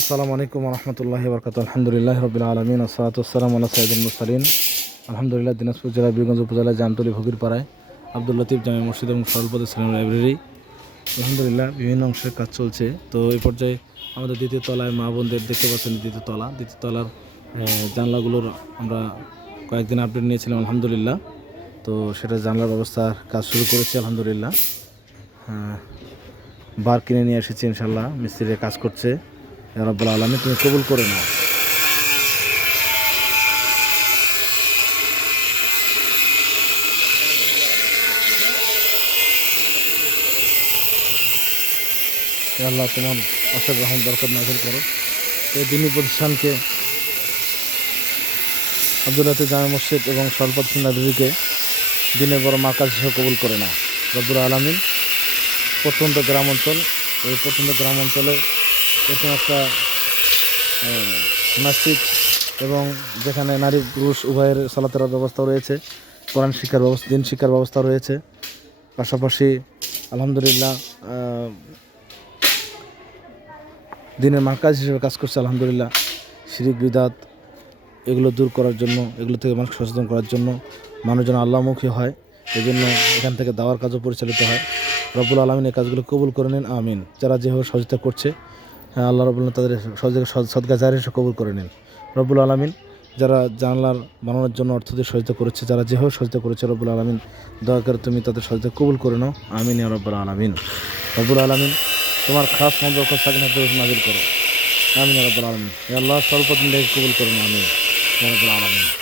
আসসালামু আলাইকুম রহমতুল্লাহি বরকাত আলহামদুলিল্লাহ রবিল আলমিন আসসালাতাম আল্লাহ সাইদুল মুসালিন আলহামদুলিল্লাহ দিনাজপুর জেলা বীরগঞ্জ উপজেলা জামতলি ভগির পাড়ায় আব্দুল লতিফ জামে মসজিদ এবং সরলপদ ইসলাম লাইব্রেরি। আলহামদুলিল্লাহ বিভিন্ন অংশের কাজ চলছে। তো এই পর্যায়ে আমাদের দ্বিতীয় তলায় মা বোনদের দেখতে পাচ্ছেন দ্বিতীয় তলা। দ্বিতীয় তলার জানলাগুলোর আমরা কয়েকদিন আপডেট নিয়েছিলাম আলহামদুলিল্লাহ। তো সেটা জানলার ব্যবস্থার কাজ শুরু করেছি আলহামদুলিল্লাহ। হ্যাঁ, বার কিনে নিয়ে এসেছি ইনশাল্লাহ মিস্ত্রিরা কাজ করছে। রব্বুল আলমী তুমি কবুল করে নাও। আল্লাহ, তোমার অশেষ রহম দরকার নাজিল করো। এই দিনী প্রতিষ্ঠানকে আব্দুল্লাহ জামা মসজিদ এবং সরপত লাইব্রেরিকে দিনের বড় মার্কাজ হিসেবে কবুল করে নাও। রব্বুল আলমিন, প্রত্যন্ত গ্রাম অঞ্চল, এই প্রত্যন্ত গ্রাম অঞ্চলে এরকম একটা মসজিদ এবং যেখানে নারী পুরুষ উভয়ের সালাতের ব্যবস্থা রয়েছে, কোরআন শিক্ষার ব্যবস্থা, দিন শিক্ষার ব্যবস্থা রয়েছে। পাশাপাশি আলহামদুলিল্লাহ দিনের মার্কাজ হিসেবে কাজ করছে আলহামদুলিল্লাহ। শিরিক, বিদাত, এগুলো দূর করার জন্য, এগুলো থেকে মানুষ সচেতন করার জন্য মানুষ যেন আল্লাহমুখী হয় এই জন্য এখান থেকে দাওয়ার কাজও পরিচালিত হয়। রব্বুল আলমিন এই কাজগুলো কবুল করে নিন, আমিন। যারা যেভাবে সহযোগিতা করছে আল্লাহ রবুল্লাহ তাদের সদকা জারি হিসেবে কবুল করে নিন। রব্বুল আলমিন যারা জানলার বানানোর জন্য অর্থ দিয়ে সহযোগিতা করেছে, যারা যেভাবে সহযোগিতা করেছে, রব্বুল আলমিন দয়া করে তুমি তাদের সহযোগিতা কবুল করে নাও। আমিন রব্বুল আলমিন। রব্বুল আলমিন, তোমার খাস মন্দ সাকিনা নাজিল করো। আমিন রব্বুল আলমিন। আল্লাহ, স্বল্প কবুল করুন আমিন। ইয়া রব্বুল আলমিন।